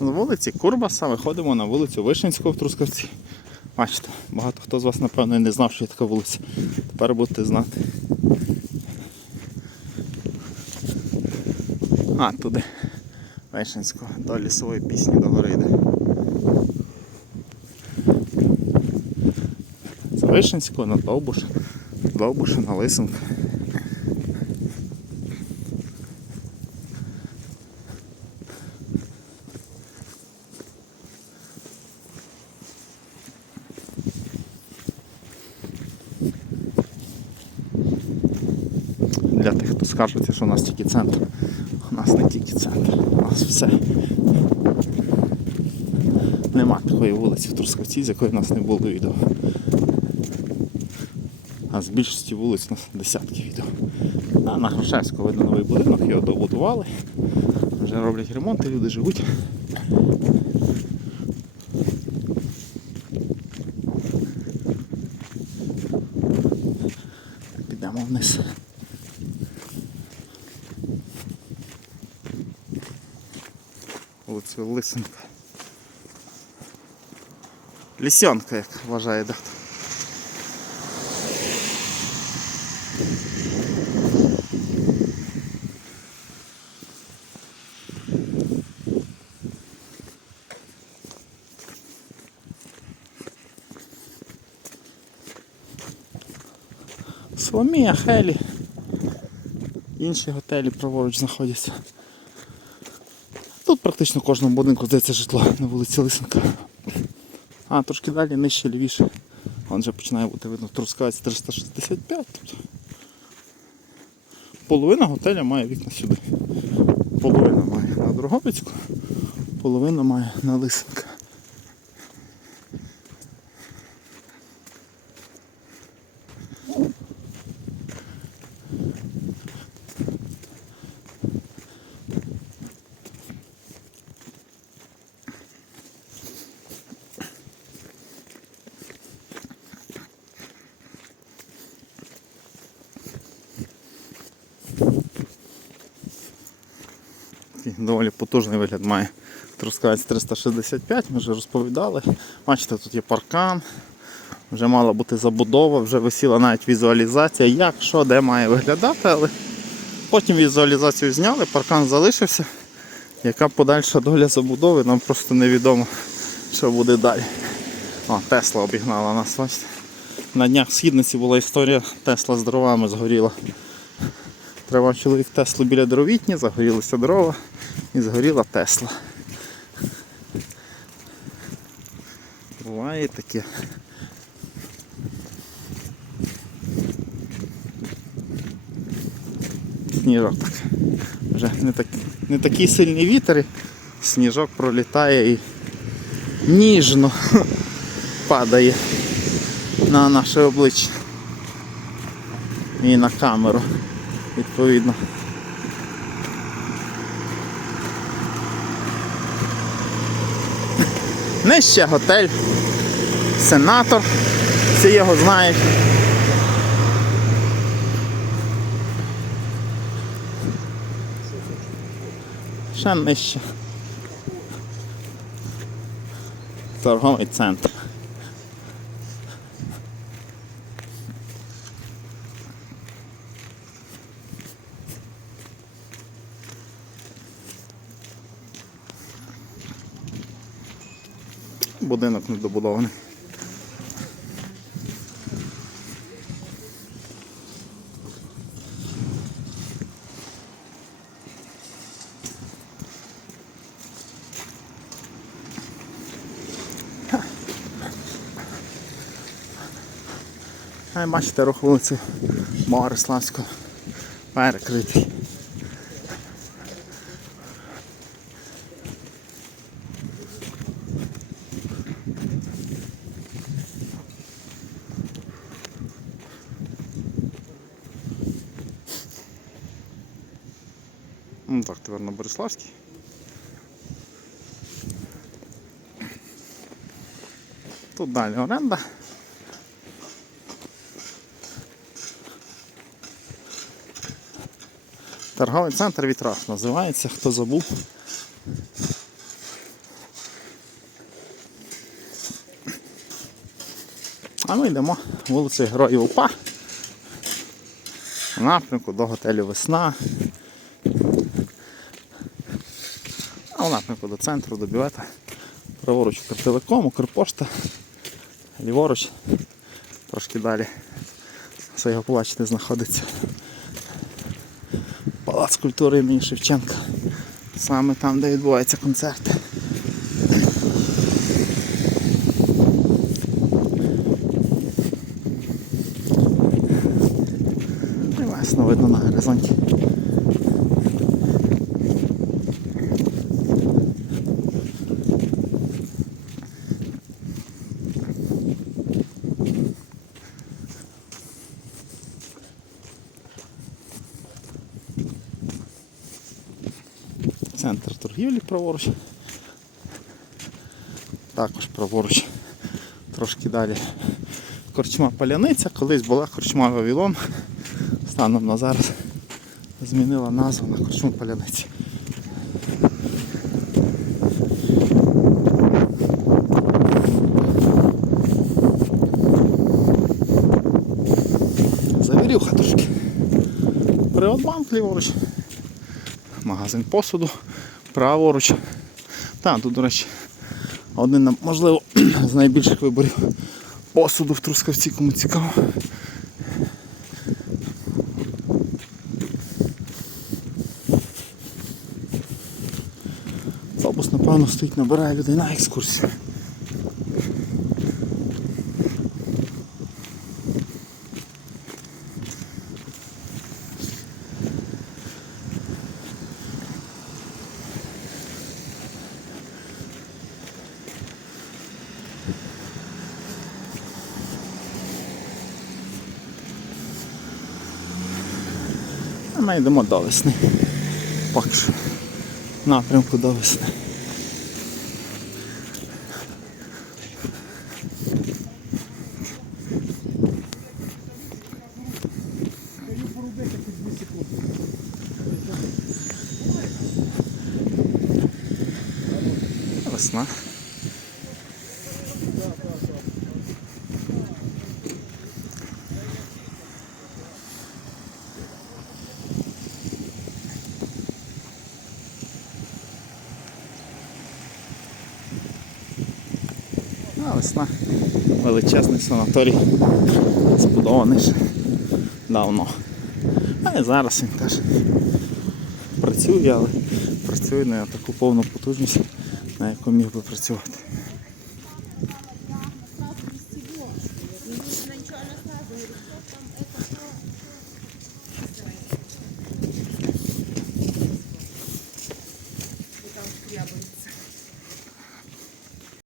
З вулиці Курбаса виходимо на вулицю Вишинську в Трускавці. Бачите, багато хто з вас, напевно, не знав, що є така вулиця. Тепер будете знати. А, туди. Вишинського, до лісової пісні до гори йде. З Вишинського на Довбуш, Довбуша на Лисенка. Скаржиться, що у нас тільки центр. У нас не тільки центр, у нас все. Нема такої вулиці в Трускавці, з якої в нас не було відео. А з більшості вулиць у нас десятки відео. А на Грушевського видно новий будинок, його добудували. Вже роблять ремонт і люди живуть. Підемо вниз. Вулицю Лисенка. Лісьонка, як вважає дехто. Соломія, Хелі. Інші готелі праворуч знаходяться. Тут практично в кожному будинку здається житло на вулиці Лисенка. А, трошки далі нижче лівіше. Вон вже починає бути видно Трускавець 365. Тобто половина готеля має вікна сюди. Половина має на Дрогобицьку, половина має на Лисенка. Доволі потужний вигляд має Трускавець 365, ми вже розповідали. Бачите, тут є паркан, вже мала бути забудова, вже висіла навіть візуалізація, як, що, де має виглядати, але потім візуалізацію зняли, паркан залишився. Яка подальша доля забудови, нам просто невідомо, що буде далі. О, Тесла обігнала нас, бачите. На днях в східниці була історія, Тесла з дровами згоріла. Тривав чоловік Теслу біля дровітні, загорілися дрова і згоріла Тесла. Буває таке. Сніжок так. Вже не, так, не такий сильний вітер, сніжок пролітає і ніжно падає на наше обличчя і на камеру відповідно. Нижче готель, сенатор, всі його знають. Ще нижче. Торговий центр. Будинок недобудований. Бачите, рух вулиці Бориславського перекритий. Ну так, тепер на Бориславській. Тут далі оренда. Торговий центр вітраж називається, хто забув. А ми йдемо вулицею Героїв УПА в напрямку до готелю Весна. А в напрямку до центру, до бювета. Праворуч Укртелеком, Укрпошта. Ліворуч. Трошки далі. Це його не знаходиться. Палац культури імені Шевченка. Саме там, де відбуваються концерти. Ясно видно на горизонті. Центр торгівлі праворуч. Також праворуч. Трошки далі. Корчма Паляниця, колись була корчма Вавилон. Станом на зараз змінила назву на корчму Паляниці. Завірюха трошки. Приватбанк ліворуч. Магазин посуду праворуч. Так, тут, до речі, один, можливо, з найбільших виборів посуду в Трускавці, кому цікаво. Автобус, напевно, стоїть, набирає людей на екскурсію. Ми йдемо до весни. Що. Напрямку до весни. Весна. А весна. Величезний санаторій. Збудований ще давно. А і зараз він теж працює, але працює не на таку повну потужність, на яку міг би працювати.